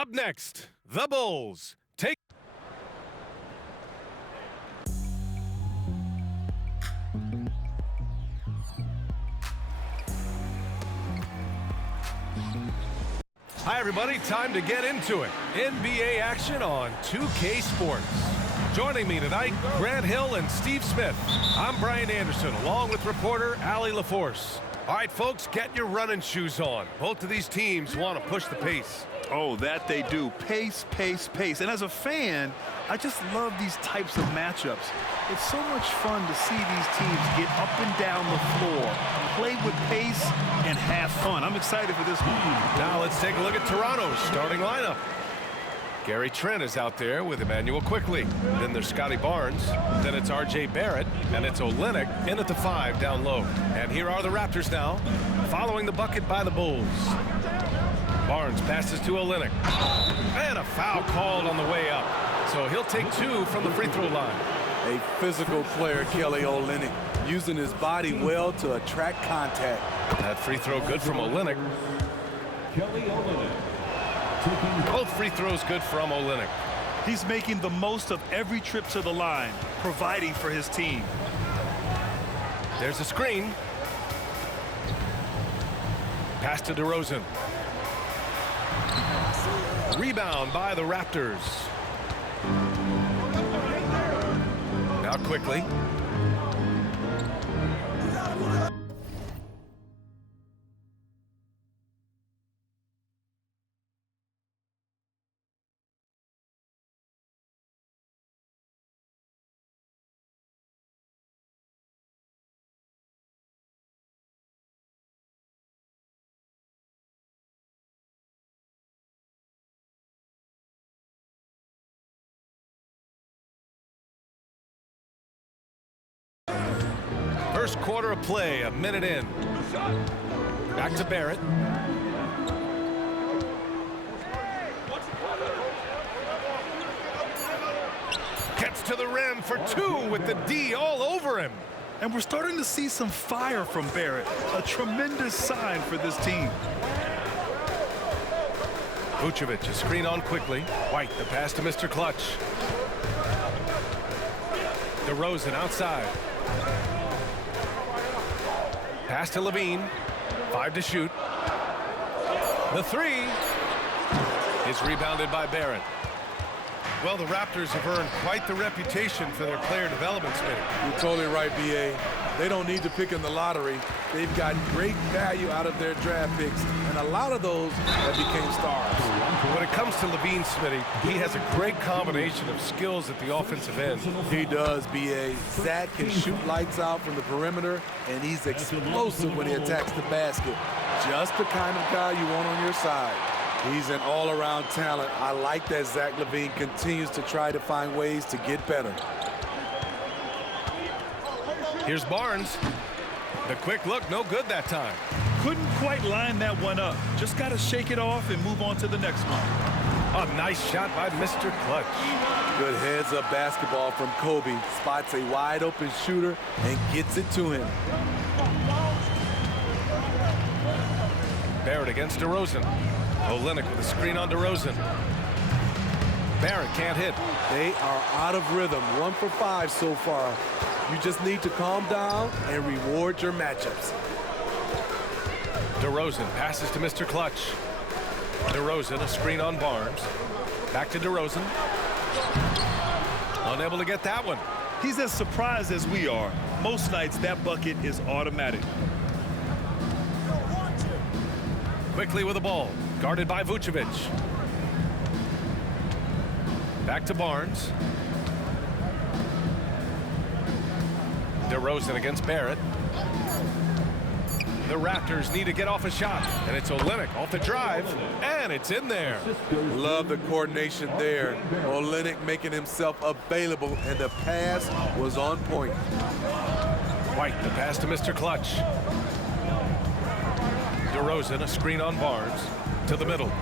Up next, the Bulls take. Hi, everybody. Time to get into it. NBA action on 2K Sports. Joining me tonight, Grant Hill and Steve Smith. I'm Brian Anderson, along with reporter Allie LaForce. All right, folks, get your running shoes on. Both of these teams want to push the pace. Oh, that they do. Pace, pace, pace. And as a fan, I just love these types of matchups. It's so much fun to see these teams get up and down the floor, play with pace, and have fun. I'm excited for this one. Now let's take a look at Toronto's starting lineup. Gary Trent is out there with Emmanuel Quickly. Then there's Scottie Barnes. Then it's RJ Barrett. And it's Olynyk in at the 5 down low. And here are the Raptors now, following the bucket by the Bulls. Barnes passes to Olynyk. And a foul called on the way up. So he'll take 2 from the free throw line. A physical player, Kelly Olynyk, using his body well to attract contact. That free throw good from Olynyk. Kelly Olynyk. Both free throws good from Olynyk. He's making the most of every trip to the line, providing for his team. There's a screen. Pass to DeRozan. Rebound by the Raptors. Now Quickly. First quarter of play, a minute in. Back to Barrett. Gets to the rim for 2 with the D all over him. And we're starting to see some fire from Barrett, a tremendous sign for this team. Vucevic, a screen on Quickly. White, the pass to Mr. Clutch. DeRozan outside. Pass to Levine. 5 to shoot. The 3 is rebounded by Barrett. Well, the Raptors have earned quite the reputation for their player development spending. You're totally right, B.A. They don't need to pick in the lottery. They've got great value out of their draft picks, and a lot of those have became stars. When it comes to Levine, Smitty, he has a great combination of skills at the offensive end. He does, B.A. Zach can shoot lights out from the perimeter, and he's explosive when he attacks the basket. Just the kind of guy you want on your side. He's an all-around talent. I like that Zach LaVine continues to try to find ways to get better. Here's Barnes. The quick look, no good that time. Couldn't quite line that one up. Just got to shake it off and move on to the next one. A nice shot by Mr. Clutch. Good heads-up basketball from Kobe. Spots a wide-open shooter and gets it to him. Barrett against DeRozan. Olynyk with a screen on DeRozan. Barrett can't hit. They are out of rhythm. 1 for 5 so far. You just need to calm down and reward your matchups. DeRozan passes to Mr. Clutch. DeRozan, a screen on Barnes. Back to DeRozan. Unable to get that one. He's as surprised as we are. Most nights, that bucket is automatic. Quickly with the ball. Guarded by Vucevic. Back to Barnes. DeRozan against Barrett. The Raptors need to get off a shot, and it's Olynyk off the drive, and it's in there. Love the coordination there. Olynyk making himself available, and the pass was on point. White, the pass to Mr. Clutch. DeRozan, a screen on Barnes, to the middle.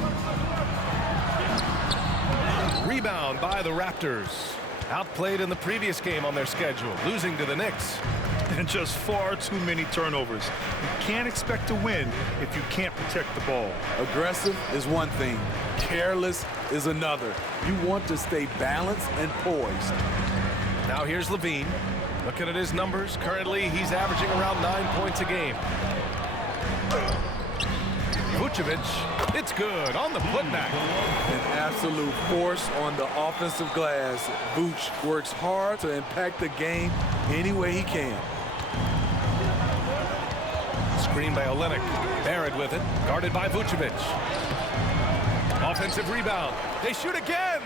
Rebound by the Raptors. Outplayed in the previous game on their schedule, losing to the Knicks. And just far too many turnovers. You can't expect to win if you can't protect the ball. Aggressive is one thing. Careless is another. You want to stay balanced and poised. Now here's Levine. Looking at his numbers, currently he's averaging around 9 points a game. Vucevic, it's good on the putback. An absolute force on the offensive glass. Vooch works hard to impact the game any way he can. Screen by Olynyk. Barrett with it, guarded by Vucevic. Offensive rebound. They shoot again.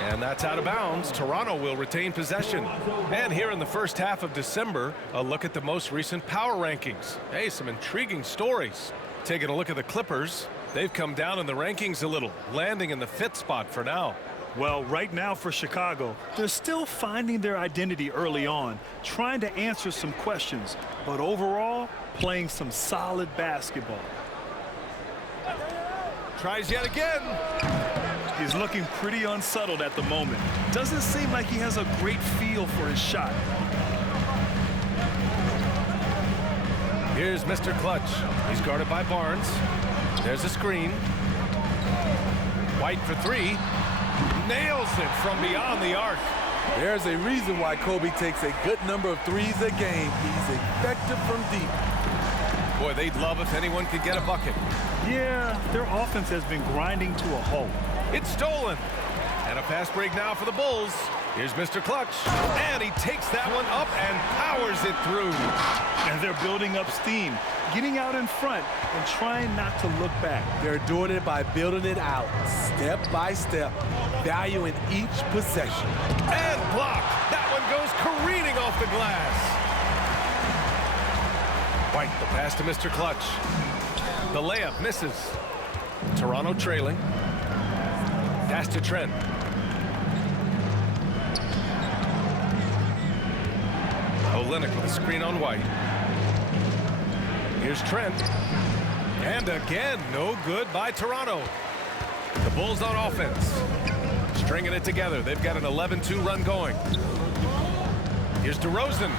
And that's out of bounds. Toronto will retain possession. And here in the first half of December, a look at the most recent power rankings. Hey, some intriguing stories. Taking a look at the Clippers, they've come down in the rankings a little, landing in the 5th spot for now. Well, right now for Chicago, they're still finding their identity early on, trying to answer some questions, but overall, playing some solid basketball. Tries yet again. He's looking pretty unsettled at the moment. Doesn't seem like he has a great feel for his shot. Here's Mr. Clutch. He's guarded by Barnes. There's a screen. White for 3. Nails it from beyond the arc. There's a reason why Kobe takes a good number of threes a game. He's effective from deep. Boy, they'd love if anyone could get a bucket. Yeah, their offense has been grinding to a halt. It's stolen. And a fast break now for the Bulls. Here's Mr. Clutch. And he takes that one up and powers it through. And they're building up steam, getting out in front and trying not to look back. They're doing it by building it out, step by step, valuing each possession. And blocked. That one goes careening off the glass. White, the pass to Mr. Clutch. The layup misses. Toronto trailing. Pass to Trent. Olynyk with a screen on White. Here's Trent. And again, no good by Toronto. The Bulls on offense. Stringing it together. They've got an 11-2 run going. Here's DeRozan.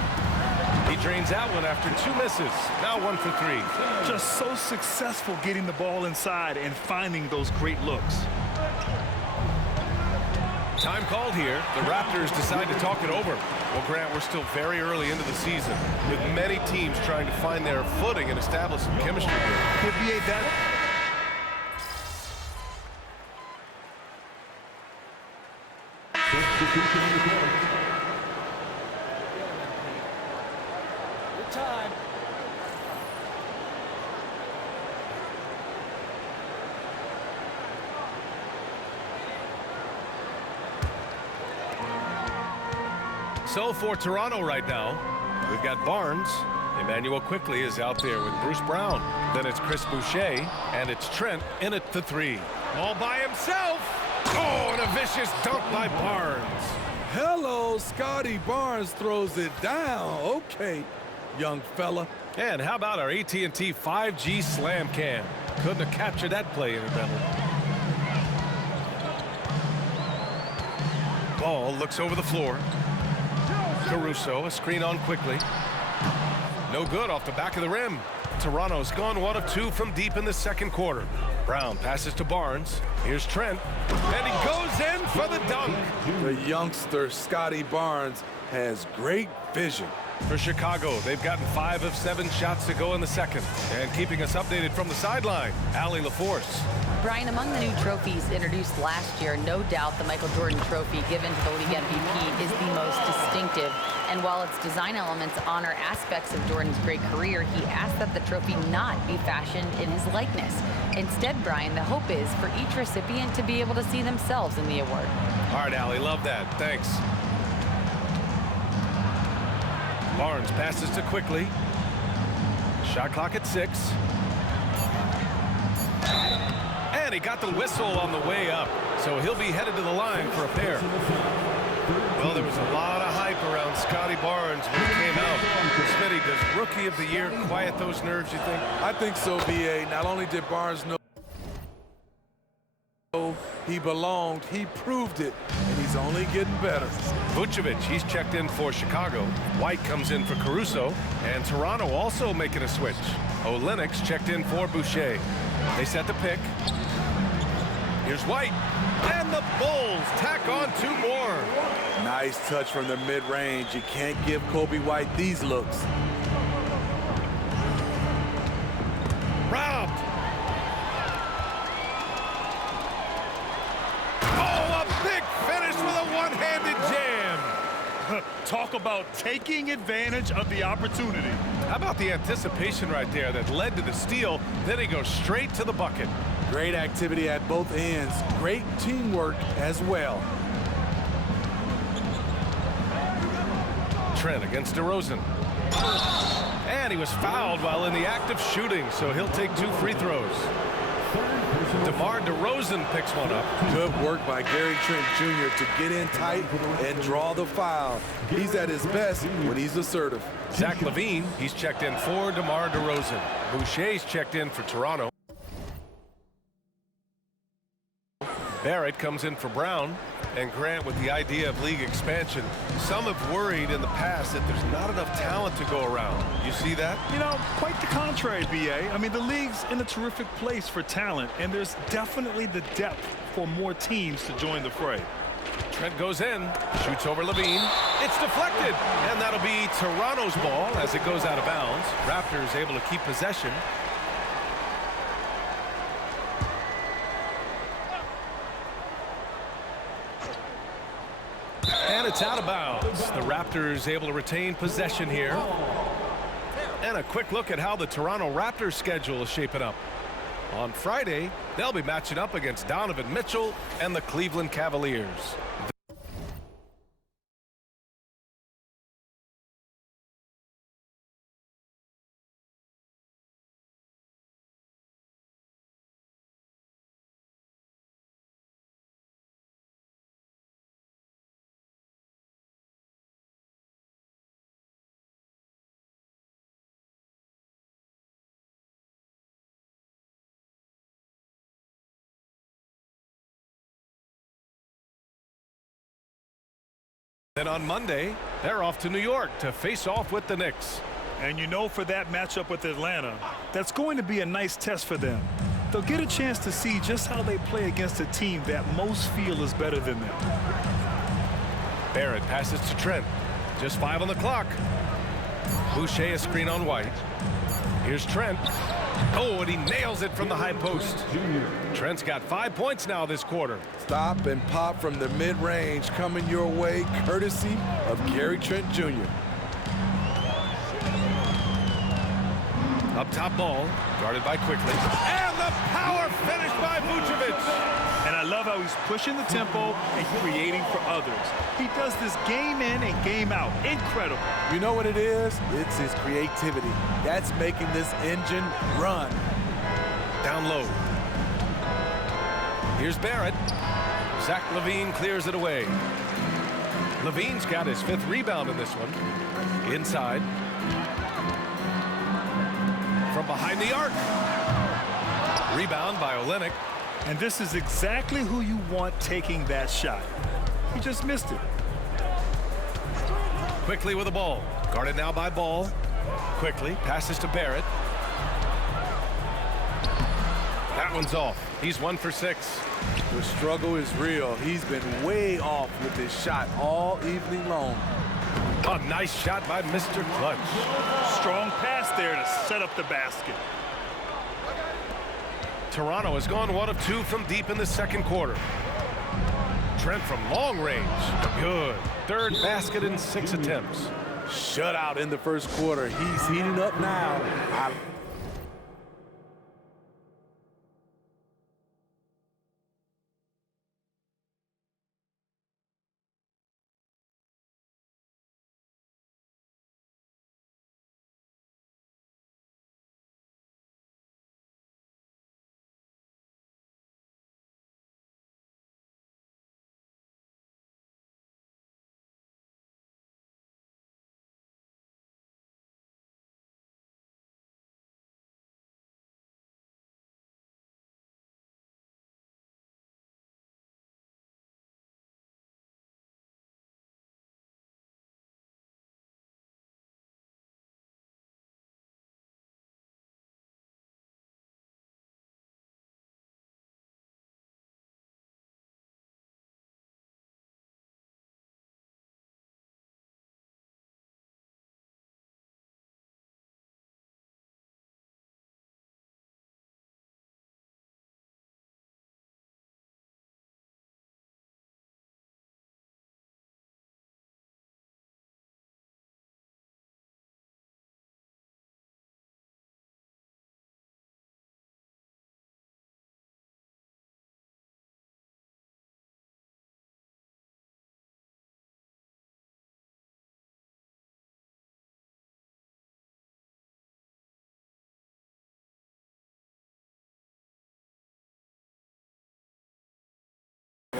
He drains that one after 2 misses. Now 1 for 3. Just so successful getting the ball inside and finding those great looks. Time called here. The Raptors decide to talk it over. Well, Grant, we're still very early into the season, with many teams trying to find their footing and establish some chemistry here. Could be that. Substitution on the court. Good time. So for Toronto right now, we've got Barnes. Emmanuel quickly is out there with Bruce Brown. Then it's Chris Boucher, and it's Trent in at the 3. All by himself. Oh, and a vicious dunk by Barnes. Hello, Scottie. Barnes throws it down. Okay, young fella. And how about our AT&T 5G slam cam? Couldn't have captured that play any better. Ball looks over the floor. Caruso, a screen on quickly. No good off the back of the rim. Toronto's gone 1 of 2 from deep in the second quarter. Brown passes to Barnes. Here's Trent. And he goes in for the dunk. The youngster, Scottie Barnes, has great vision. For Chicago, they've gotten 5 of 7 shots to go in the second. And keeping us updated from the sideline, Allie LaForce. Brian, among the new trophies introduced last year, no doubt the Michael Jordan Trophy given to the league MVP is the most distinctive. And while its design elements honor aspects of Jordan's great career, he asked that the trophy not be fashioned in his likeness. Instead, Brian, the hope is for each recipient to be able to see themselves in the award. All right, Allie, love that. Thanks. Barnes passes to quickly. Shot clock at 6. And he got the whistle on the way up, so he'll be headed to the line for a pair. Well, there was a lot of hype around Scottie Barnes when he came out. Smitty, does Rookie of the Year quiet those nerves, you think? I think so, B.A. Not only did Barnes know he belonged, he proved it, and he's only getting better. Vucevic, he's checked in for Chicago. White comes in for Caruso, and Toronto also making a switch. Olynyk's checked in for Boucher. They set the pick. Here's White. And the Bulls tack on 2 more. Nice touch from the mid-range. You can't give Kobe White these looks. Robbed. Oh, a big finish with a one-handed jam. Talk about taking advantage of the opportunity. How about the anticipation right there that led to the steal? Then he goes straight to the bucket. Great activity at both ends. Great teamwork as well. Trent against DeRozan. And he was fouled while in the act of shooting, so he'll take 2 free throws. DeMar DeRozan picks one up. Good work by Gary Trent Jr. to get in tight and draw the foul. He's at his best when he's assertive. Zach LaVine, he's checked in for DeMar DeRozan. Boucher's checked in for Toronto. Barrett comes in for Brown. And Grant, with the idea of league expansion, some have worried in the past that there's not enough talent to go around. You see that? You know, quite the contrary, B.A. I mean, the league's in a terrific place for talent, and there's definitely the depth for more teams to join the fray. Trent goes in, shoots over LaVine. It's deflected, and that'll be Toronto's ball as it goes out of bounds. Raptors able to keep possession. And it's out of bounds. The Raptors able to retain possession here. And a quick look at how the Toronto Raptors schedule is shaping up. On Friday, they'll be matching up against Donovan Mitchell and the Cleveland Cavaliers. Then on Monday, they're off to New York to face off with the Knicks. And you know, for that matchup with Atlanta, that's going to be a nice test for them. They'll get a chance to see just how they play against a team that most feel is better than them. Barrett passes to Trent. Just 5 on the clock. Boucher a screen on White. Here's Trent. Oh, and he nails it from the high post. Trent's got 5 points now this quarter. Stop and pop from the mid-range coming your way, courtesy of Gary Trent Jr. Up top ball, guarded by Quickly. And the power finish by Vucevic. And I love how he's pushing the tempo and creating for others. He does this game in and game out. Incredible. You know what it is? It's his creativity. That's making this engine run. Down low. Here's Barrett. Zach LaVine clears it away. LaVine's got his 5th rebound in this one. Inside. From behind the arc. Rebound by Olynyk. And this is exactly who you want taking that shot. He just missed it. Quickly with the ball. Guarded now by Ball. Quickly passes to Barrett. That one's off. He's 1 for 6. The struggle is real. He's been way off with his shot all evening long. A nice shot by Mr. Clutch. Strong pass there to set up the basket. Toronto has gone 1 of 2 from deep in the second quarter. Trent from long range. Good. 3rd basket in 6 attempts. Shutout in the first quarter. He's heating up now.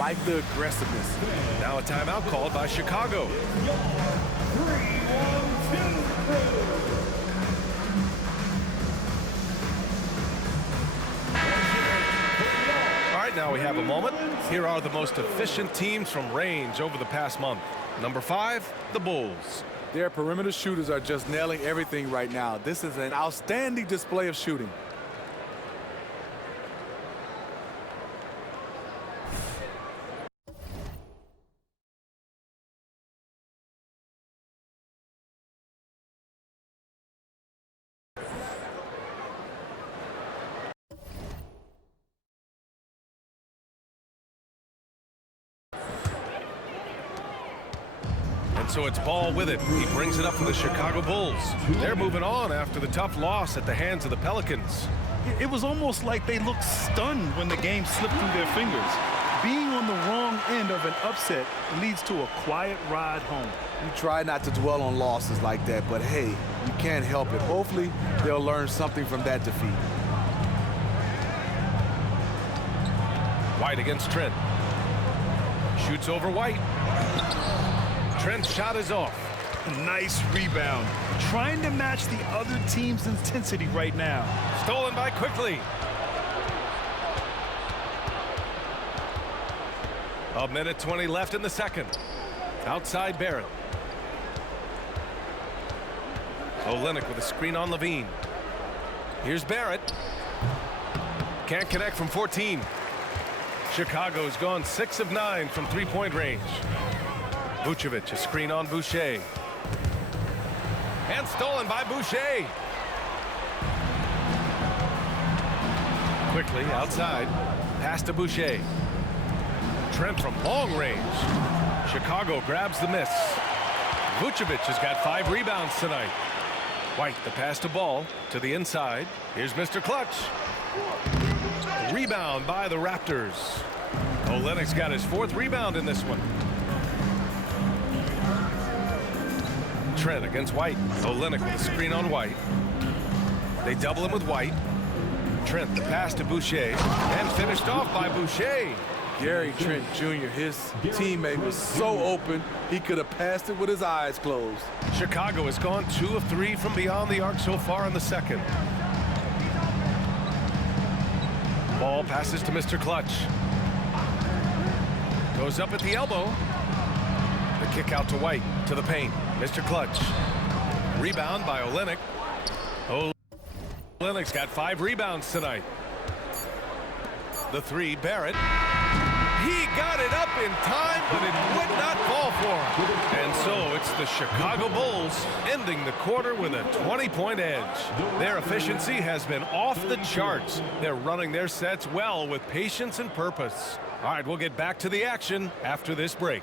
like the aggressiveness. Now a timeout called by Chicago. 3-1-2. Now we have a moment. Here are the most efficient teams from range over the past month. Number 5, the Bulls. Their perimeter shooters are just nailing everything right now. This is an outstanding display of shooting. So it's Ball with it. He brings it up for the Chicago Bulls. They're moving on after the tough loss at the hands of the Pelicans. It was almost like they looked stunned when the game slipped through their fingers. Being on the wrong end of an upset leads to a quiet ride home. You try not to dwell on losses like that, but hey, you can't help it. Hopefully, they'll learn something from that defeat. White against Trent. Shoots over White. Trent's shot is off. Nice rebound. Trying to match the other team's intensity right now. Stolen by Quickly. A minute 20 left in the second. Outside Barrett. Olynyk with a screen on Levine. Here's Barrett. Can't connect from 14. Chicago's gone 6 of 9 from three-point range. Vucevic, a screen on Boucher. And stolen by Boucher. Quickly outside. Pass to Boucher. Trent from long range. Chicago grabs the miss. Vucevic has got 5 rebounds tonight. White, the pass to Ball to the inside. Here's Mr. Clutch. Rebound by the Raptors. Olynyk's got his 4th rebound in this one. Trent against White. Olynyk with a screen on White. They double him with White. Trent, the pass to Boucher, and finished off by Boucher. Gary Trent Jr., his teammate was so open, he could have passed it with his eyes closed. Chicago has gone 2 of 3 from beyond the arc so far in the second. Ball passes to Mr. Clutch. Goes up at the elbow. The kick out to White, to the paint. Mr. Clutch. Rebound by Olynyk. Olynyk's got 5 rebounds tonight. The 3, Barrett. He got it up in time, but it would not fall for him. And so it's the Chicago Bulls ending the quarter with a 20-point edge. Their efficiency has been off the charts. They're running their sets well with patience and purpose. All right, we'll get back to the action after this break.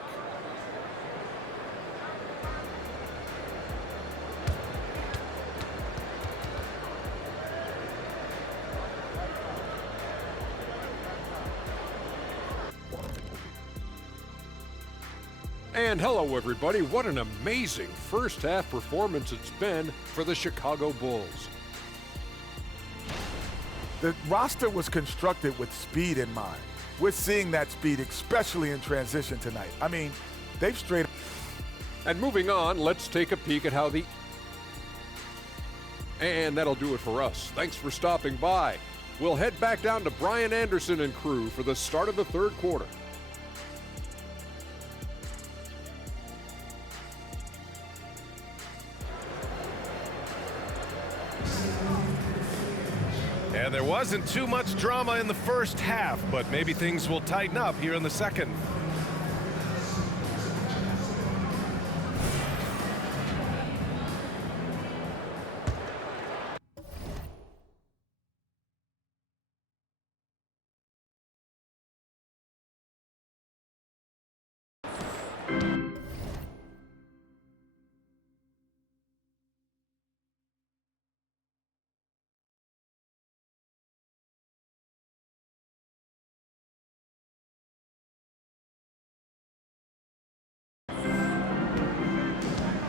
And hello, everybody. What an amazing first-half performance it's been for the Chicago Bulls. The roster was constructed with speed in mind. We're seeing that speed, especially in transition tonight. I mean, they've straight... And moving on, let's take a peek at how the... And that'll do it for us. Thanks for stopping by. We'll head back down to Brian Anderson and crew for the start of the third quarter. And there wasn't too much drama in the first half, but maybe things will tighten up here in the second.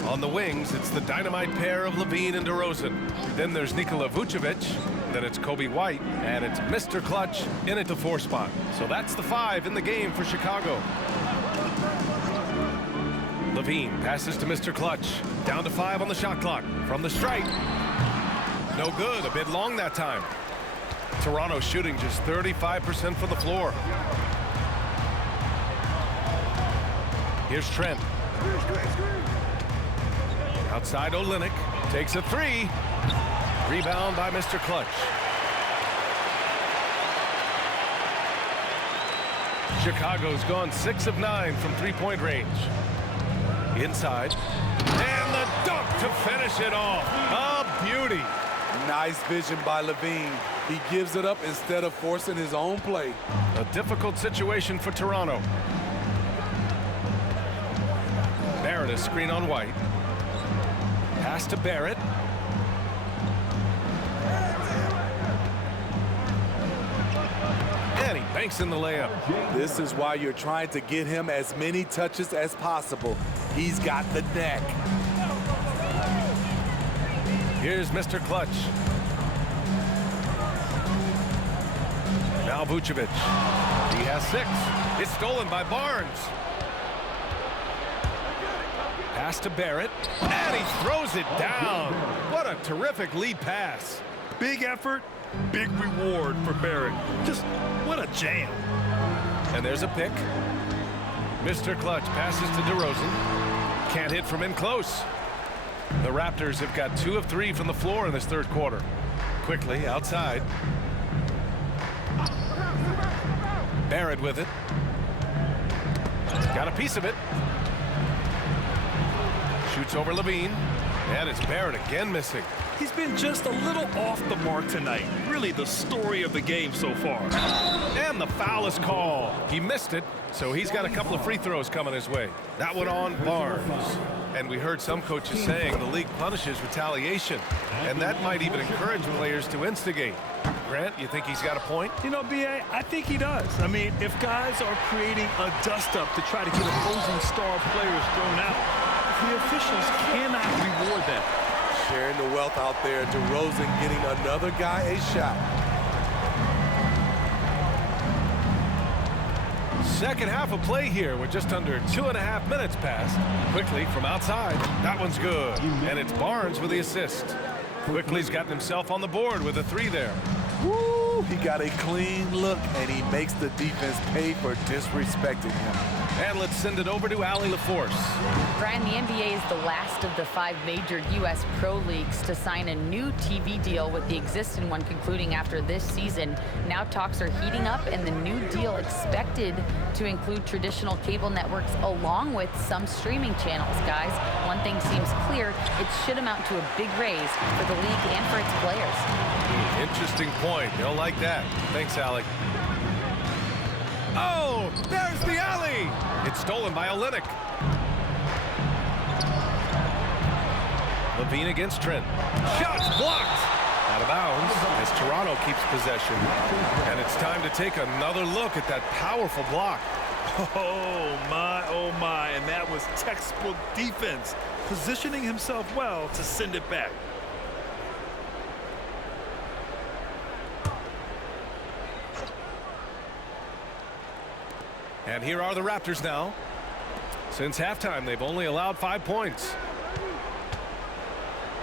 On the wings, it's the dynamite pair of Levine and DeRozan. Then there's Nikola Vucevic. Then it's Kobe White, and it's Mr. Clutch in at the 4 spot. So that's the 5 in the game for Chicago. Levine passes to Mr. Clutch. Down to 5 on the shot clock. From the stripe. No good. A bit long that time. Toronto shooting just 35% from the floor. Here's Trent. Outside Olynyk. Takes a 3. Rebound by Mr. Clutch. Chicago's gone 6 of 9 from 3-point range. Inside. And the dunk to finish it off. A beauty. Nice vision by Levine. He gives it up instead of forcing his own play. A difficult situation for Toronto. Barrett, a screen on White. Pass to Barrett. And he banks in the layup. This is why you're trying to get him as many touches as possible. He's got the neck. Here's Mr. Clutch. Now Vucevic. He has 6. It's stolen by Barnes. Pass to Barrett. And he throws it down. What a terrific lead pass. Big effort, big reward for Barrett. Just what a jam. And there's a pick. Mr. Clutch passes to DeRozan. Can't hit from in close. The Raptors have got 2 of 3 from the floor in this 3rd quarter. Quickly outside. Barrett with it. Got a piece of it. Shoots over Levine. And it's Barrett again missing. He's been just a little off the mark tonight. Really the story of the game so far. And the foul is called. He missed it, so he's got a couple of free throws coming his way. That one on Barnes. And we heard some coaches saying the league punishes retaliation. And that might even encourage players to instigate. Grant, you think he's got a point? You know, B.A., I think he does. I mean, if guys are creating a dust-up to try to get opposing star players thrown out, the officials cannot reward that. Sharing the wealth out there. DeRozan getting another guy a shot. Second half of play here with just under 2.5 minutes passed. Quickly from outside. That one's good. And it's Barnes with the assist. Quickly's gotten himself on the board with a 3 there. Woo! He got a clean look, and he makes the defense pay for disrespecting him. And let's send it over to Allie LaForce. Brian, the NBA is the last of the 5 major U.S. pro leagues to sign a new TV deal, with the existing one concluding after this season. Now talks are heating up, and the new deal expected to include traditional cable networks along with some streaming channels. Guys, one thing seems clear: it should amount to a big raise for the league and for its players. Interesting point. They'll like that. Thanks, Allie. Oh, there's the alley. It's stolen by Olynyk. Levine against Trent. Shots blocked. Out of bounds as Toronto keeps possession. And it's time to take another look at that powerful block. Oh my, and that was textbook defense, positioning himself well to send it back. And here are the Raptors now. Since halftime, they've only allowed 5 points.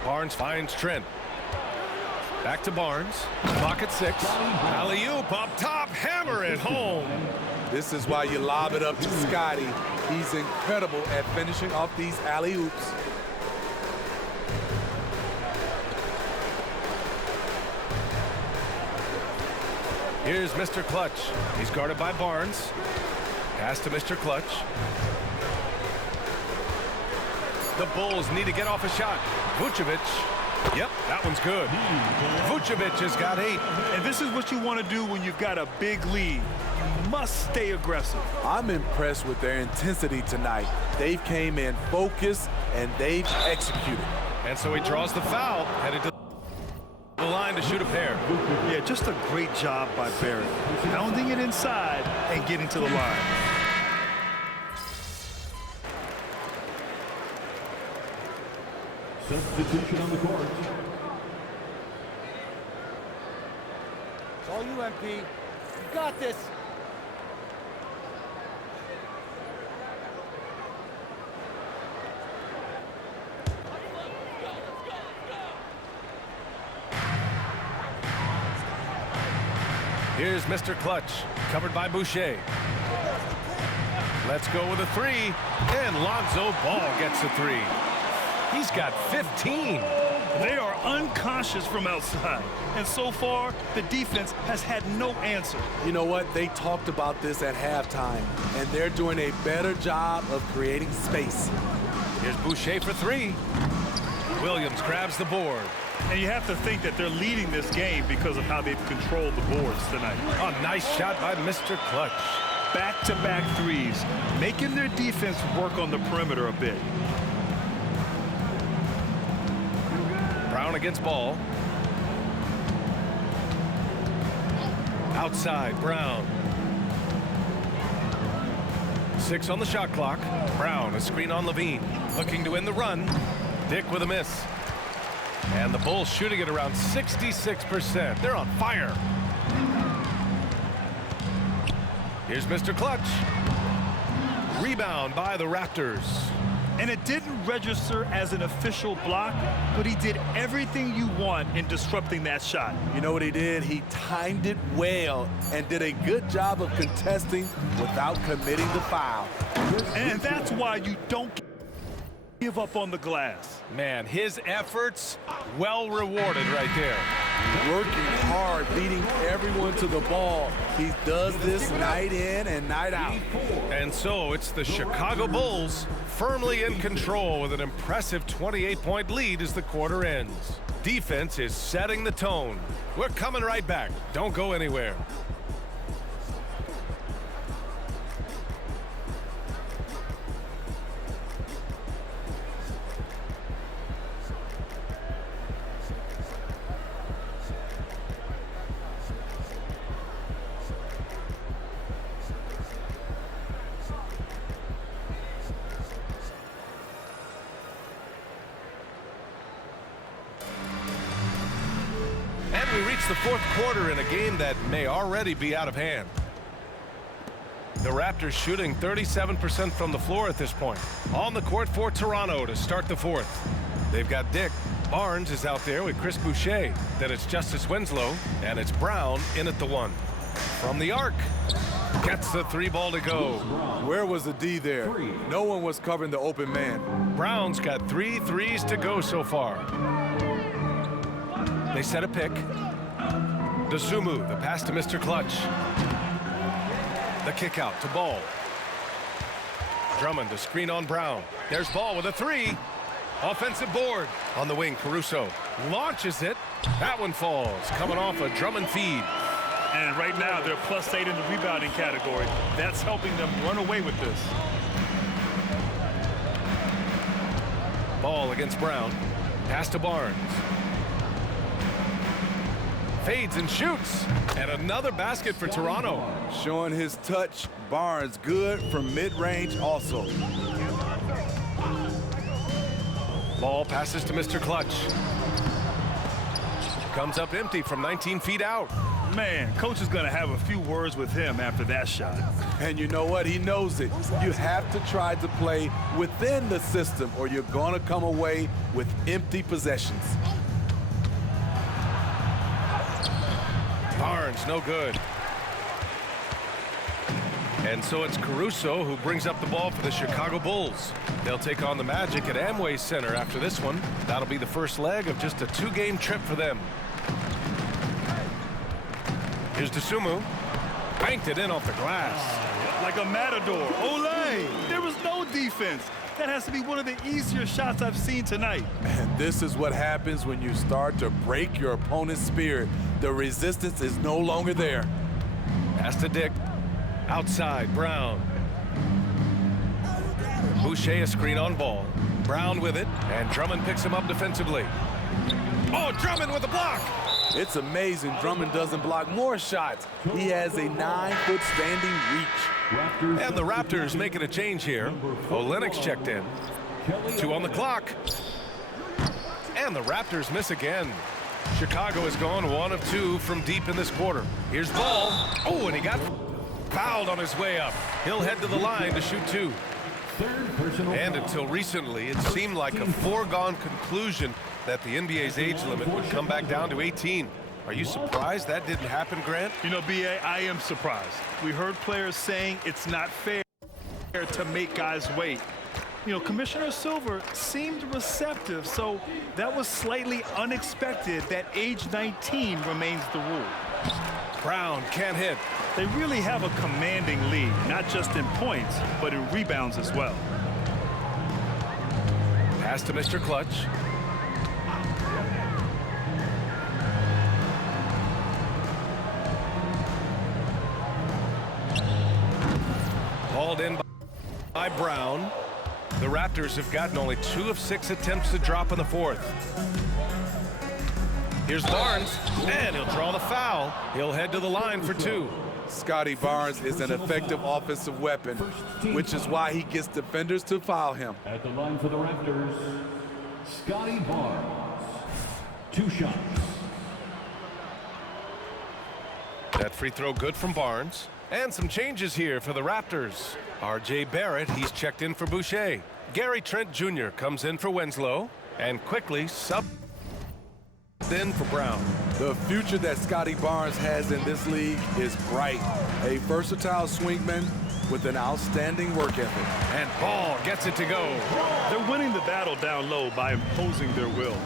Barnes finds Trent. Back to Barnes. Clock at 6. Alley-oop up top. Hammer it home. This is why you lob it up to Scottie. He's incredible at finishing off these alley-oops. Here's Mr. Clutch. He's guarded by Barnes. Pass to Mr. Clutch. The Bulls need to get off a shot. Vucevic. Yep, that one's good. Vucevic has got 8. And this is what you want to do when you've got a big lead. You must stay aggressive. I'm impressed with their intensity tonight. They've came in focused, and they've executed. And so he draws the foul, headed to the line to shoot a pair. Yeah, just a great job by Barrett. Pounding it inside and getting to the line. Substitution on the court. It's all you, MP. You got this. Here's Mr. Clutch, covered by Boucher. Let's go with a three, and Lonzo Ball gets a three. He's got 15. They are unconscious from outside, and so far, the defense has had no answer. You know what? They talked about this at halftime, and they're doing a better job of creating space. Here's Boucher for three. Williams grabs the board. And you have to think that they're leading this game because of how they've controlled the boards tonight. A nice shot by Mr. Clutch. Back-to-back threes, making their defense work on the perimeter a bit. Brown against Ball. Outside, Brown. 6 on the shot clock. Brown, a screen on Levine. Looking to win the run. Dick with a miss. And the Bulls shooting at around 66%. They're on fire. Here's Mr. Clutch. Rebound by the Raptors. And it didn't register as an official block, but he did everything you want in disrupting that shot. You know what he did? He timed it well and did a good job of contesting without committing the foul. And that's why you don't give up on the glass. Man, his efforts well rewarded right there. Working hard, leading everyone to the ball. He does this night in and night out. And so it's the Chicago Bulls firmly in control with an impressive 28-point lead as the quarter ends. Defense is setting the tone. We're coming right back. Don't go anywhere. We reach the fourth quarter in a game that may already be out of hand. The Raptors shooting 37% from the floor at this point. On the court for Toronto to start the fourth. They've got Dick. Barnes is out there with Chris Boucher. Then it's Justice Winslow, and it's Brown in at the one. From the arc, gets the three ball to go. Where was the D there? No one was covering the open man. Brown's got 3 threes to go so far. They set a pick. Dosunmu, the pass to Mr. Clutch. The kick out to Ball. Drummond, a screen on Brown. There's Ball with a three. Offensive board. On the wing, Caruso launches it. That one falls, coming off a Drummond feed. And right now, they're +8 in the rebounding category. That's helping them run away with this. Ball against Brown. Pass to Barnes. Fades and shoots. And another basket for Toronto. Showing his touch. Barnes good from mid-range also. Ball passes to Mr. Clutch. Comes up empty from 19 feet out. Man, coach is going to have a few words with him after that shot. And you know what? He knows it. You have to try to play within the system or you're going to come away with empty possessions. Barnes, no good. And so it's Caruso who brings up the ball for the Chicago Bulls. They'll take on the Magic at Amway Center after this one. That'll be the first leg of just a 2-game trip for them. Here's Dosunmu. Banked it in off the glass. Like a matador. Olay! There was no defense. That has to be one of the easier shots I've seen tonight. And this is what happens when you start to break your opponent's spirit. The resistance is no longer there. Pass to Dick. Outside, Brown. Boucher a screen on Ball. Brown with it, and Drummond picks him up defensively. Oh, Drummond with the block! It's amazing Drummond doesn't block more shots. He has a 9-foot standing reach. And the Raptors making a change here. Olynyk's checked in. 2 on the clock. And the Raptors miss again. Chicago has gone 1 of 2 from deep in this quarter. Here's Ball. Oh, and he got fouled on his way up. He'll head to the line to shoot 2. And until recently, it seemed like a foregone conclusion that the NBA's age limit would come back down to 18. Are you surprised that didn't happen, Grant? You know, B.A., I am surprised. We heard players saying it's not fair to make guys wait. You know, Commissioner Silver seemed receptive, so that was slightly unexpected that age 19 remains the rule. Brown can't hit. They really have a commanding lead, not just in points, but in rebounds as well. Pass to Mr. Clutch. Hauled in by Brown. The Raptors have gotten only 2 of 6 attempts to drop in the 4th. Here's Barnes, and he'll draw the foul. He'll head to the line for 2. Scottie Barnes is an effective offensive weapon, which is why he gets defenders to foul him. At the line for the Raptors, Scottie Barnes. 2 shots. That free throw good from Barnes. And some changes here for the Raptors. R.J. Barrett, he's checked in for Boucher. Gary Trent Jr. comes in for Winslow. And quickly subbed in for Brown. The future that Scottie Barnes has in this league is bright. A versatile swingman with an outstanding work ethic. And Ball gets it to go. They're winning the battle down low by imposing their will.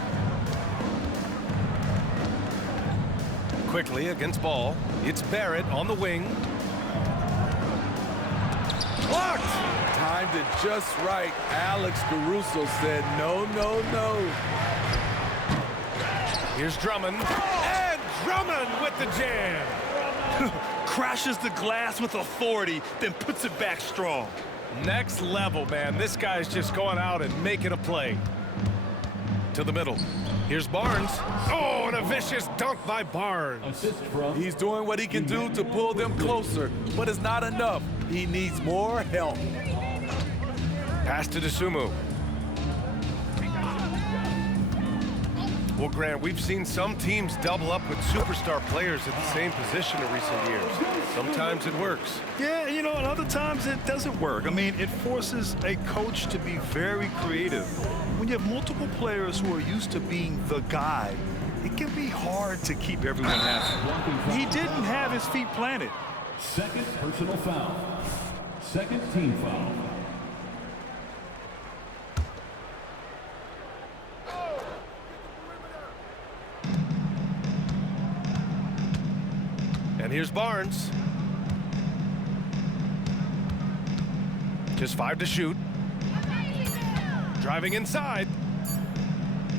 Quickly against Ball. It's Barrett on the wing. Blocked! Timed it just right. Alex Caruso said no, no, no. Here's Drummond. And Drummond with the jam. Crashes the glass with authority, then puts it back strong. Next level, man. This guy's just going out and making a play. To the middle. Here's Barnes. Oh, and a vicious dunk by Barnes. He's doing what he can do to pull them closer, but it's not enough. He needs more help. Pass to Dosunmu. Well, Grant, we've seen some teams double up with superstar players at the same position in recent years. Sometimes it works. Yeah, you know, and other times it doesn't work. I mean, it forces a coach to be very creative. When you have multiple players who are used to being the guy, it can be hard to keep everyone happy. He didn't have his feet planted. Second personal foul. Second team foul. And here's Barnes. Just 5 to shoot. Driving inside.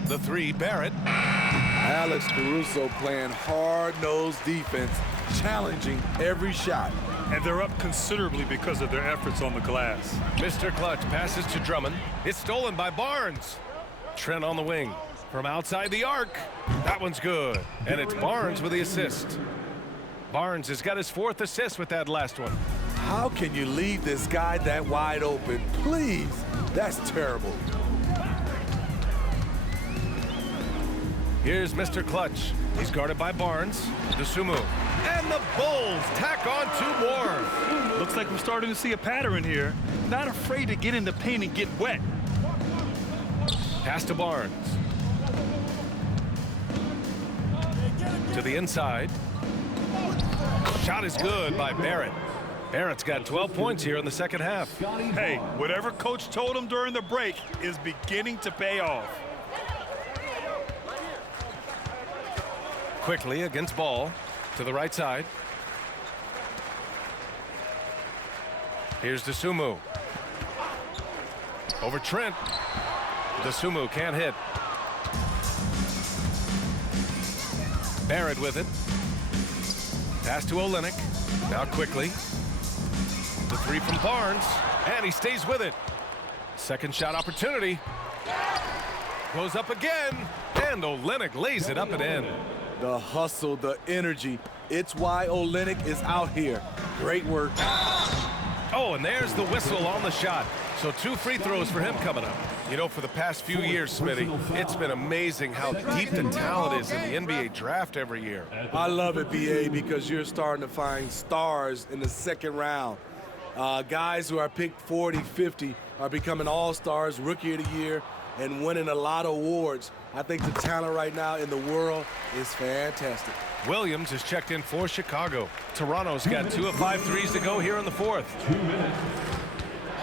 The 3, Barrett. Alex Caruso playing hard-nosed defense, challenging every shot. And they're up considerably because of their efforts on the glass. Mr. Clutch passes to Drummond. It's stolen by Barnes. Trent on the wing. From outside the arc. That one's good. And it's Barnes with the assist. Barnes has got his 4th assist with that last one. How can you leave this guy that wide open? Please, that's terrible. Here's Mr. Clutch. He's guarded by Barnes. Dosunmu. And the Bulls tack on 2 more. Looks like we're starting to see a pattern here. Not afraid to get in the paint and get wet. Pass to Barnes. To the inside. Shot is good by Barrett. Barrett's got 12 points here in the second half. Hey, whatever coach told him during the break is beginning to pay off. Quickly against Ball. To the right side. Here's Dosunmu. Over Trent. Dosunmu can't hit. Barrett with it. Pass to Olynyk. Now quickly. The 3 from Barnes. And he stays with it. Second shot opportunity. Goes up again. And Olynyk lays it up and in. The hustle, the energy. It's why Olynyk is out here. Great work. Oh, and there's the whistle on the shot. So 2 free throws for him coming up. You know, for the past few years, Smitty, it's been amazing how deep the talent is in the NBA draft every year. I love it, BA, because you're starting to find stars in the second round. Guys who are picked 40, 50 are becoming all-stars, rookie of the year, and winning a lot of awards. I think the talent right now in the world is fantastic. Williams is checked in for Chicago. Toronto's got 2 of 5 threes to go here in the 4th. 2 minutes.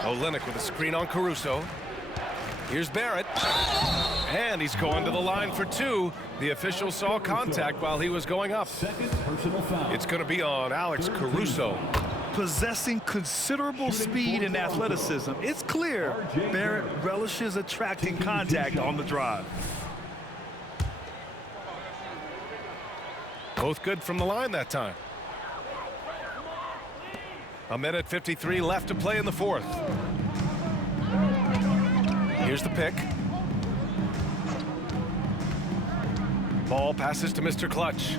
Olynyk with a screen on Caruso. Here's Barrett. And he's going to the line for 2. The official saw contact while he was going up. Second personal foul. It's going to be on Alex Caruso. Possessing considerable speed and athleticism, it's clear Barrett relishes attracting contact on the drive. Both good from the line that time. 1:53 left to play in the 4th. Here's the pick. Ball passes to Mr. Clutch.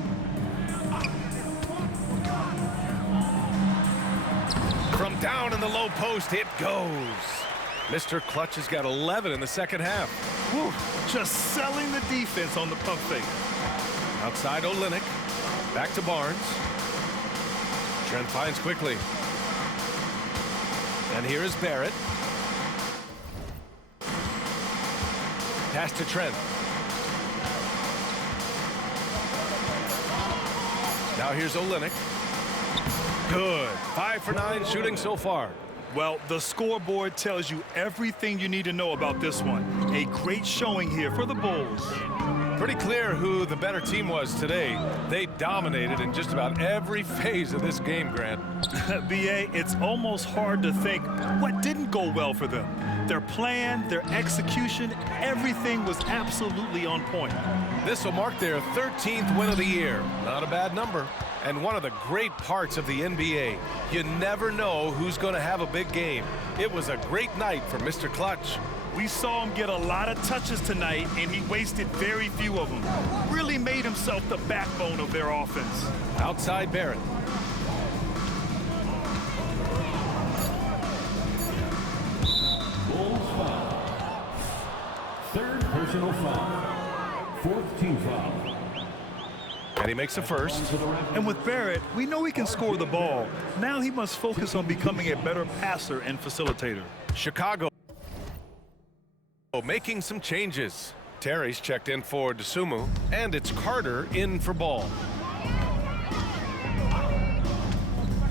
From down in the low post, it goes. Mr. Clutch has got 11 in the second half. Whew, just selling the defense on the pump fake. Outside Olynyk. Back to Barnes. Trent finds quickly. And here is Barrett. Pass to Trent. Now here's Olynyk. Good. 5 for 9 shooting so far. Well, the scoreboard tells you everything you need to know about this one. A great showing here for the Bulls. Pretty clear who the better team was today. They dominated in just about every phase of this game, Grant. BA, it's almost hard to think what didn't go well for them. Their plan, their execution, everything was absolutely on point. This will mark their 13th win of the year. Not a bad number. And one of the great parts of the NBA, you never know who's going to have a big game. It was a great night for Mr. Clutch. We saw him get a lot of touches tonight, and he wasted very few of them. Really made himself the backbone of their offense. Outside Barrett. Bulls foul. Third personal foul. 4th team foul. And he makes a first. And with Barrett, we know he can score the ball. Now he must focus on becoming a better passer and facilitator. Chicago making some changes. Terry's checked in for DeSumo, and it's Carter in for Ball.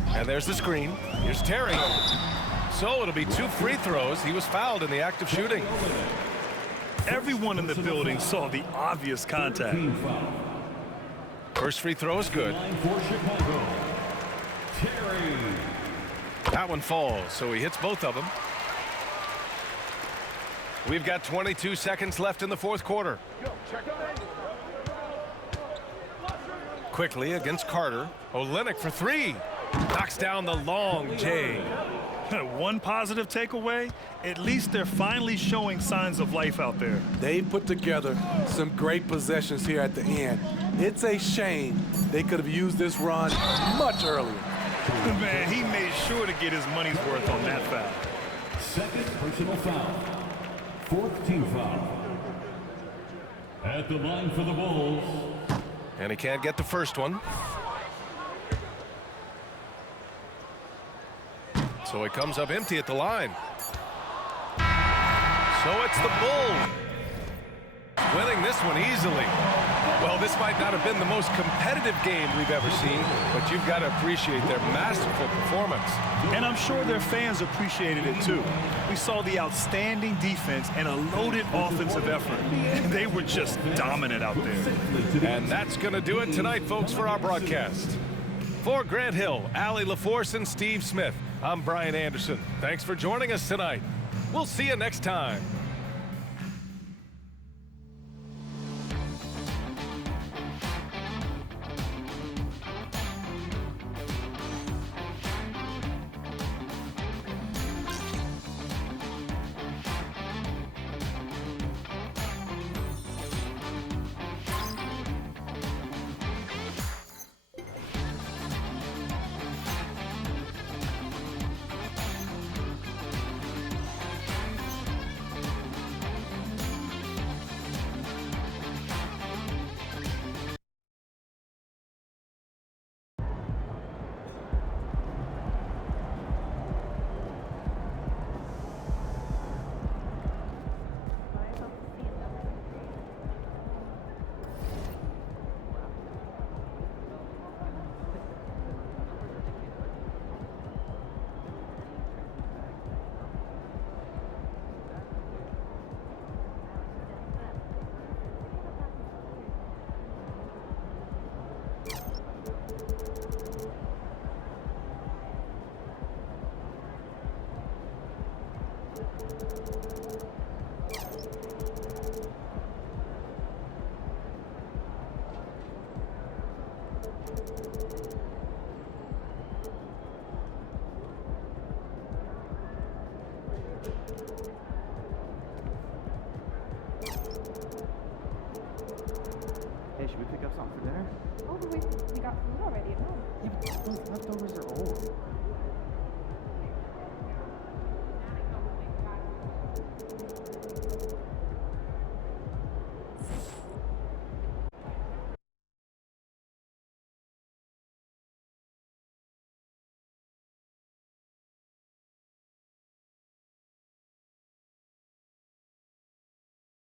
And there's the screen. Here's Terry. So it'll be 2 free throws. He was fouled in the act of shooting. Everyone in the building saw the obvious contact. First free throw is good. For Chicago. Terry. That one falls, so he hits both of them. We've got 22 seconds left in the 4th quarter. Quickly against Carter. Olynyk for 3. Knocks down the long J. One positive takeaway, at least they're finally showing signs of life out there. They put together some great possessions here at the end. It's a shame they could have used this run much earlier. Man, he made sure to get his money's worth on that foul. Second personal foul. 4th team foul. At the line for the Bulls. And he can't get the first one. So he comes up empty at the line. So it's the Bulls winning this one easily. Well, this might not have been the most competitive game we've ever seen, but you've got to appreciate their masterful performance. And I'm sure their fans appreciated it too. We saw the outstanding defense and a loaded offensive effort. And they were just dominant out there. And that's going to do it tonight, folks, for our broadcast. For Grant Hill, Allie LaForce, and Steve Smith, I'm Brian Anderson. Thanks for joining us tonight. We'll see you next time. Hey, should we pick up something for dinner? Oh, we got food already at home. Yeah, but those leftovers are old.